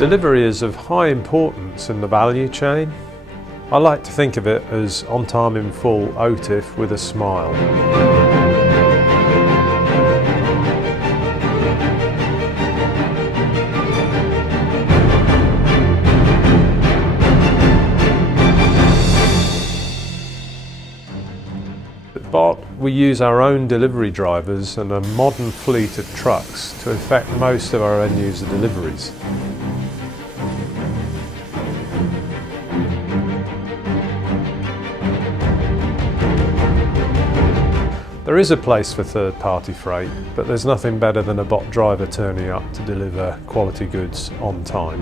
Delivery is of high importance in the value chain. I like to think of it as on time in full OTIF with a smile. At Bott, we use our own delivery drivers and a modern fleet of trucks to effect most of our end user deliveries. There is a place for third-party freight, but there's nothing better than a Bott driver turning up to deliver quality goods on time.